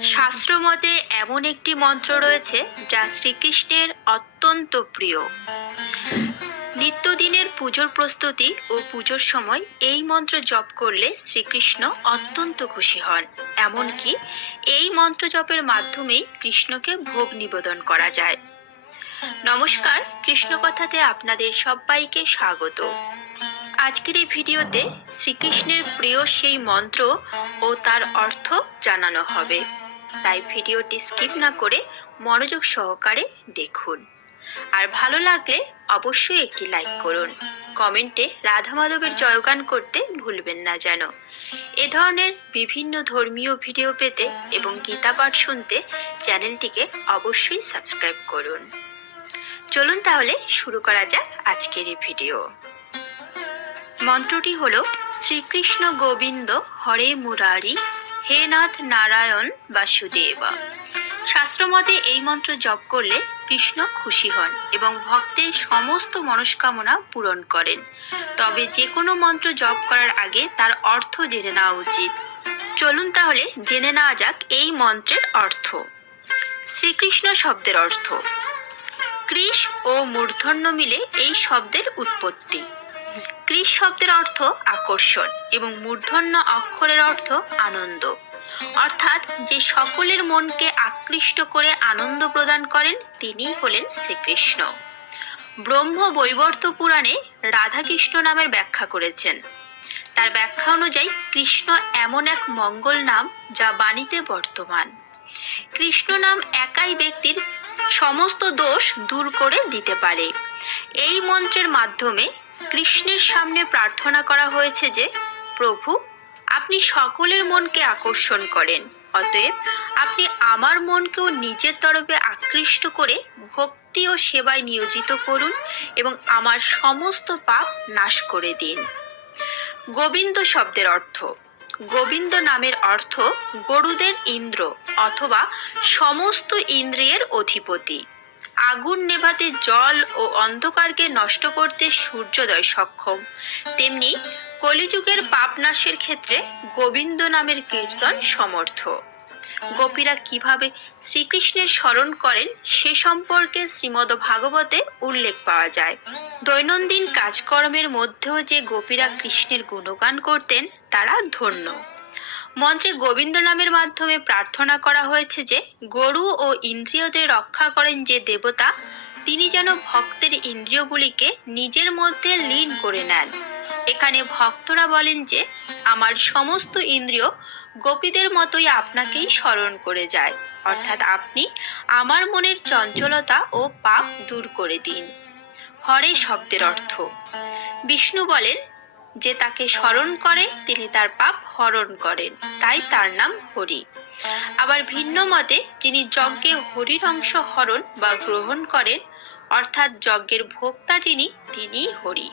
শাস্ত্রমতে এমন একটি মন্ত্র রয়েছে যা শ্রীকৃষ্ণের অত্যন্ত প্রিয়। নিত্যদিনের পুজোর প্রস্তুতি ও পুজোর সময় এই মন্ত্র জপ করলে শ্রীকৃষ্ণ অত্যন্ত খুশি হন। এমনকি এই মন্ত্র জপের মাধ্যমেই কৃষ্ণকে ভোগ নিবেদন করা যায়। নমস্কার, কৃষ্ণকথাতে আপনাদের সবাইকে স্বাগত। আজকের এই ভিডিওতে শ্রীকৃষ্ণের প্রিয় সেই মন্ত্র ও তার অর্থ জানানো হবে, তাই ভিডিওটি স্কিপ না করে মনোযোগ সহকারে দেখুন। আর ভালো লাগলে অবশ্যই একটি লাইক করুন। কমেন্টে রাধা মাধবের জয়গান করতে ভুলবেন না যেন। এ ধরনের বিভিন্ন ধর্মীয় ভিডিও পেতে এবং গীতা পাঠ শুনতে চ্যানেলটিকে অবশ্যই সাবস্ক্রাইব করুন। চলুন তাহলে শুরু করা যাক আজকের এই ভিডিও। মন্ত্রটি হলো শ্রীকৃষ্ণ গোবিন্দ হরে মুরারি হে নাথ নারায়ণ বাসুদেবা। শাস্ত্রমতে এই মন্ত্র জপ করলে কৃষ্ণ খুশি হন এবং ভক্তের সমস্ত মনস্কামনা পূরণ করেন। তবে যে কোনো মন্ত্র জপ করার আগে তার অর্থ জেনে নেওয়া উচিত। চলুন তাহলে জেনে নেওয়া যাক এই মন্ত্রের অর্থ। শ্রীকৃষ্ণ শব্দের অর্থ। কৃষ ও মূর্ধন্য মিলে এই শব্দের উৎপত্তি। কৃষ শব্দের অর্থ আকর্ষণ এবং মূর্ধন্য অক্ষরের অর্থ আনন্দ, অর্থাৎ যে সকলের মনকে আকৃষ্ট করে আনন্দ প্রদান করেন তিনিই হলেন শ্রীকৃষ্ণ। ব্রহ্ম বৈবর্ত পুরাণে রাধাকৃষ্ণ নামের ব্যাখ্যা করেছেন। তার ব্যাখ্যা অনুযায়ী কৃষ্ণ এমন এক মঙ্গল নাম যা বাণীতে বর্তমান। কৃষ্ণ নাম একাই ব্যক্তির সমস্ত দোষ দূর করে দিতে পারে। এই মন্ত্রের মাধ্যমে কৃষ্ণের সামনে প্রার্থনা করা হয়েছে যে, প্রভু, আপনি সকলের মনকে আকর্ষণ করেন, অতএব আপনি আমার মনকেও নিজের তরফে আকৃষ্ট করে ভক্তি ও সেবায় নিয়োজিত করুন এবং আমার সমস্ত পাপ নাশ করে দিন। গোবিন্দ শব্দের অর্থ। গোবিন্দ নামের অর্থ গরুদের ইন্দ্র অথবা সমস্ত ইন্দ্রিয়ের অধিপতি। আগুন নেভাতে জল ও অন্ধকারকে নষ্ট করতে সূর্যোদয় সক্ষম, তেমনি কলিযুগের পাপ নাশের ক্ষেত্রে গোবিন্দ নামের কীর্তন সমর্থ। গোপীরা কিভাবে শ্রীকৃষ্ণের স্মরণ করেন সে সম্পর্কে শ্রীমদ্ ভাগবতে উল্লেখ পাওয়া যায়। দৈনন্দিন কাজকর্মের মধ্যেও যে গোপীরা কৃষ্ণের গুণগান করতেন তারা ধন্য। মন্ত্রে গোবিন্দ নামের মাধ্যমে প্রার্থনা করা হয়েছে যে, গরু ও ইন্দ্রিয়দের রক্ষা করেন যে দেবতা, তিনি যেন ভক্তের ইন্দ্রিয়গুলিকে নিজের মধ্যে লীন করে নেন। এখানে ভক্তরা বলেন যে, আমার সমস্ত ইন্দ্রিয় গোপীদের মতোই আপনাকেই স্মরণ করে যায়, অর্থাৎ আপনি আমার মনের চঞ্চলতা ও পাপ দূর করে দিন। হরে শব্দের অর্থ। বিষ্ণু বলেন যে তাকে স্মরণ করে তিনি তার পাপ হরণ করেন, তাই তার নাম হরি। আবার ভিন্ন মতে যিনি যজ্ঞে হরির অংশ হরণ বা গ্রহণ করেন, অর্থাৎ যজ্ঞের ভোক্তা যিনি, তিনিই হরি।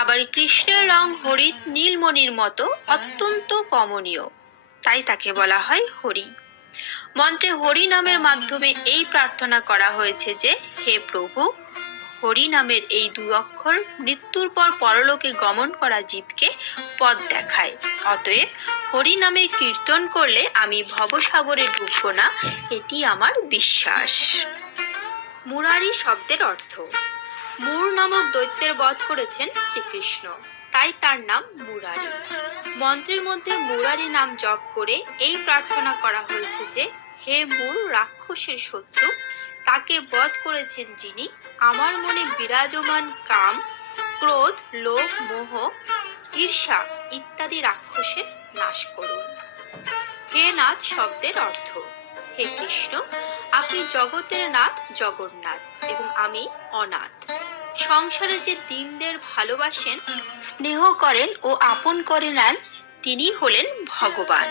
আবার কৃষ্ণের রং হরিৎ নীলমণির মতো অত্যন্ত কমনীয়, তাই তাকে বলা হয় হরি। মন্ত্রে হরি নামের মাধ্যমে এই প্রার্থনা করা হয়েছে যে, হে প্রভু, হরি নামের এই দুই অক্ষর মৃত্যুর পর পরলোকে গমন করা জীবকে পথ দেখায়, অতএব হরি নামে কীর্তন করলে আমি ভবসাগরে ডুবব না, এটি আমার বিশ্বাস। মুরারি শব্দের অর্থ। মূর নামক দৈত্যের বধ করেছেন শ্রীকৃষ্ণ, তাই তার নাম মুরারি। মন্ত্রের মধ্যে মুরারি নাম জপ করে এই প্রার্থনা করা হয়েছে যে, হে মূর রাক্ষসের শত্রু, তাকে বধ করেছেন যিনি, আমার মনে বিরাজমান কাম, ক্রোধ, লোভ, মোহ, ঈর্ষা ইত্যাদি রাক্ষসের নাশ করুন। হে নাথ শব্দের অর্থ। হে কৃষ্ণ, আপনি জগতের নাথ জগন্নাথ এবং আমি অনাথ। সংসারে যে দীনদের ভালোবাসেন, স্নেহ করেন ও আপন করে নেন, তিনি হলেন ভগবান।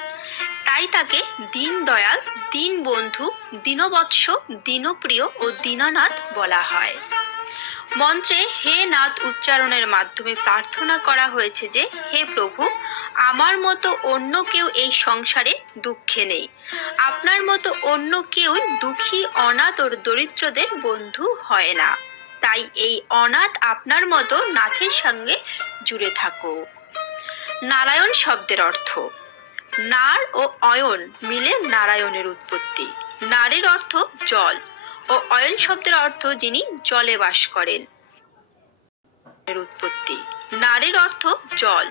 তাই তাকে দীন দয়াল, দীন বন্ধু, দীনবৎস, দীনপ্রিয় ও দীননাথ বলা হয়। মন্ত্রে হে নাথ উচ্চারণের মাধ্যমে প্রার্থনা করা হয়েছে যে, হে প্রভু, আমার মতো অন্য কেউ এই সংসারে দুঃখে নেই। আপনার মতো অন্য কেউই দুঃখী, অনাথ ও দরিদ্রদের বন্ধু হয় না, তাই এই অনাথ আপনার মতো নাথের সঙ্গে জুড়ে থাকুক। নারায়ণ শব্দের অর্থ। নার ও অয়ন মিলে নারায়ণের উৎপত্তি। নারীর অর্থ জল ও অয়ন শব্দের অর্থ যিনি জলে বাস করেন। এর উৎপত্তি। নারীর অর্থ জল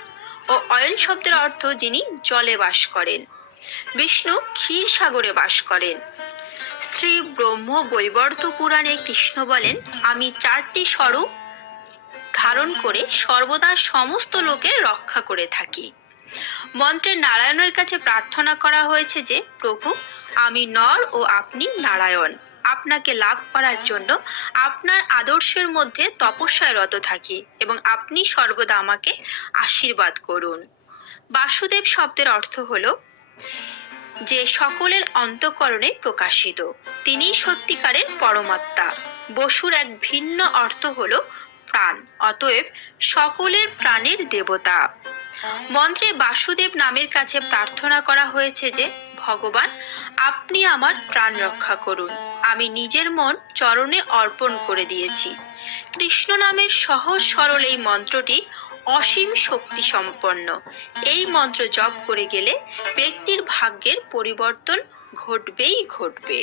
ও অয়ন শব্দের অর্থ যিনি জলে বাস করেন। বিষ্ণু ক্ষীর সাগরে বাস করেন। শ্রী ব্রহ্ম বৈবর্ত পুরাণে কৃষ্ণ বলেন, আমি 4টি স্বরূপ ধারণ করে সর্বদা সমস্ত লোকের রক্ষা করে থাকি। মন্ত্রে নারায়ণের কাছে প্রার্থনা করা হয়েছে যে, প্রভু, আমি নর ও আপনি নারায়ণ। আপনাকে লাভ করার জন্য আপনার আদর্শের মধ্যে তপস্যায় রত থাকি এবং আপনি সর্বদা আমাকে আশীর্বাদ করুন। বাসুদেব শব্দের অর্থ হলো যে সকলের অন্তঃকরণে প্রকাশিত, তিনিই সত্যিকারের পরমাত্মা। বসুর এক ভিন্ন অর্থ হলো প্রাণ, অতএব সকলের প্রাণের দেবতা। মন্ত্রে বাসুদেব নামের কাছে প্রার্থনা করা হয়েছে যে, ভগবান, আপনি আমার প্রাণ রক্ষা করুন। আমি নিজের মন চরণে অর্পণ করে দিয়েছি। কৃষ্ণ নামের সহজ সরল এই মন্ত্রটি অসীম শক্তি সম্পন্ন। এই মন্ত্র জপ করে গেলে ব্যক্তির ভাগ্যের পরিবর্তন ঘটবেই ঘটবে।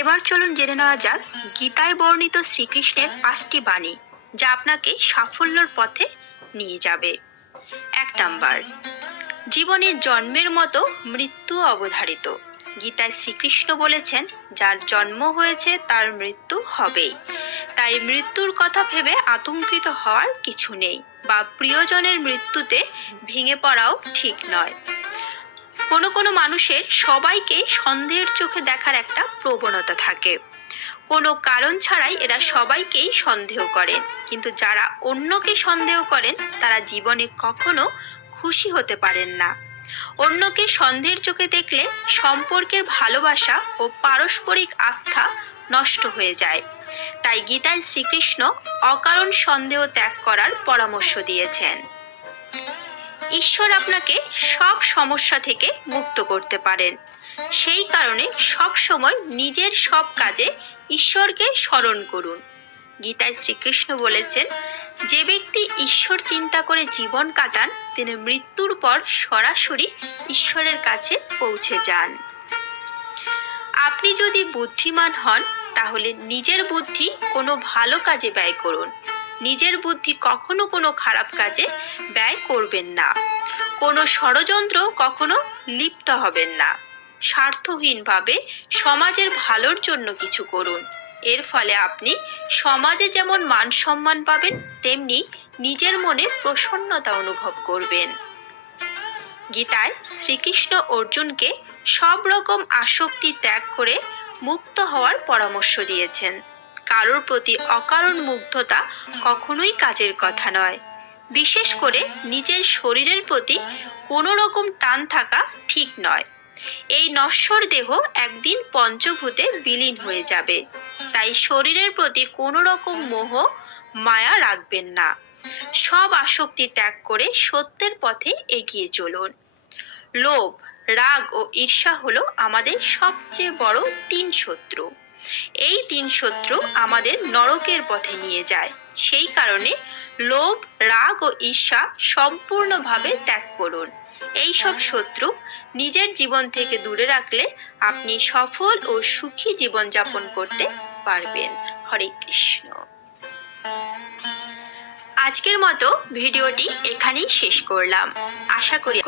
এবার চলুন জেনে নেওয়া যাক গীতায় বর্ণিত শ্রীকৃষ্ণের 5টি বাণী, যা আপনাকে সাফল্যের পথে নিয়ে যাবে। 1 নাম্বার, জীবনের জন্মের মতো মৃত্যু অবধারিত। গীতায় শ্রীকৃষ্ণ বলেছেন, যার জন্ম হয়েছে তার মৃত্যু হবেই। তাই মৃত্যুর কথা ভেবে আতঙ্কিত হওয়ার কিছু নেই, বা প্রিয়জনের মৃত্যুতে ভেঙে পড়াও ঠিক নয়। কোনো মানুষের সবাইকে সন্দেহের চোখে দেখার একটা প্রবণতা থাকে। কোনো কারণ ছাড়াই এরা সবাইকেই সন্দেহ করেন, কিন্তু যারা অন্যকে সন্দেহ করেন তারা জীবনে কখনো খুশি হতে পারেন না। অন্যকে সন্দেহের চোখে দেখলে সম্পর্কের ভালোবাসা ও পারস্পরিক আস্থা নষ্ট হয়ে যায়। তাই গীতায় শ্রীকৃষ্ণ অকারণ সন্দেহ ত্যাগ করার পরামর্শ দিয়েছেন। ঈশ্বর আপনাকে সব সমস্যা থেকে মুক্ত করতে পারেন। সেই কারণে সব সময় নিজের সব কাজে ঈশ্বরকে স্মরণ করুন। গীতায় শ্রীকৃষ্ণ বলেছেন, যে ব্যক্তি ঈশ্বর চিন্তা করে জীবন কাটান তিনি মৃত্যুর পর সরাসরি ঈশ্বরের কাছে পৌঁছে যান। আপনি যদি বুদ্ধিমান হন তাহলে নিজের বুদ্ধি কোনো ভালো কাজে ব্যয় করুন। নিজের বুদ্ধি কখনো কোনো খারাপ কাজে ব্যয় করবেন না। কোনো ষড়যন্ত্র কখনো লিপ্ত হবেন না। স্বার্থহীনভাবে সমাজের ভালোর জন্য কিছু করুন। এর ফলে আপনি সমাজে যেমন মান সম্মান পাবেন, তেমনি নিজের মনে প্রসন্নতা অনুভব করবেন। গীতায় শ্রীকৃষ্ণ অর্জুনকে সব রকম আসক্তি ত্যাগ করে মুক্ত হওয়ার পরামর্শ দিয়েছেন। কারোর প্রতি অকারণ মুগ্ধতা কখনোই কাজের কথা নয়। বিশেষ করে নিজের শরীরের প্রতি কোনো রকম টান থাকা ঠিক নয়। এই নশ্বর দেহ একদিন পঞ্চভূতে বিলীন হয়ে যাবে। তাই শরীরের প্রতি কোনো রকম মোহ মায়া রাখবেন না। সব আসক্তি ত্যাগ করে সত্যের পথে এগিয়ে চলুন। লোভ, রাগ ও ঈর্ষা হলো আমাদের সবচেয়ে বড় 3 শত্রু। এই 3 শত্রু আমাদের নরকের পথে নিয়ে যায়। সেই কারণে লোভ, রাগ ও ঈর্ষা সম্পূর্ণভাবে ত্যাগ করুন। এই সব শত্রু নিজের জীবন থেকে দূরে রাখলে আপনি সফল ও সুখী জীবন যাপন করতে পারবেন। হরে কৃষ্ণ। আজকের মতো ভিডিওটি এখানেই শেষ করলাম। আশা করি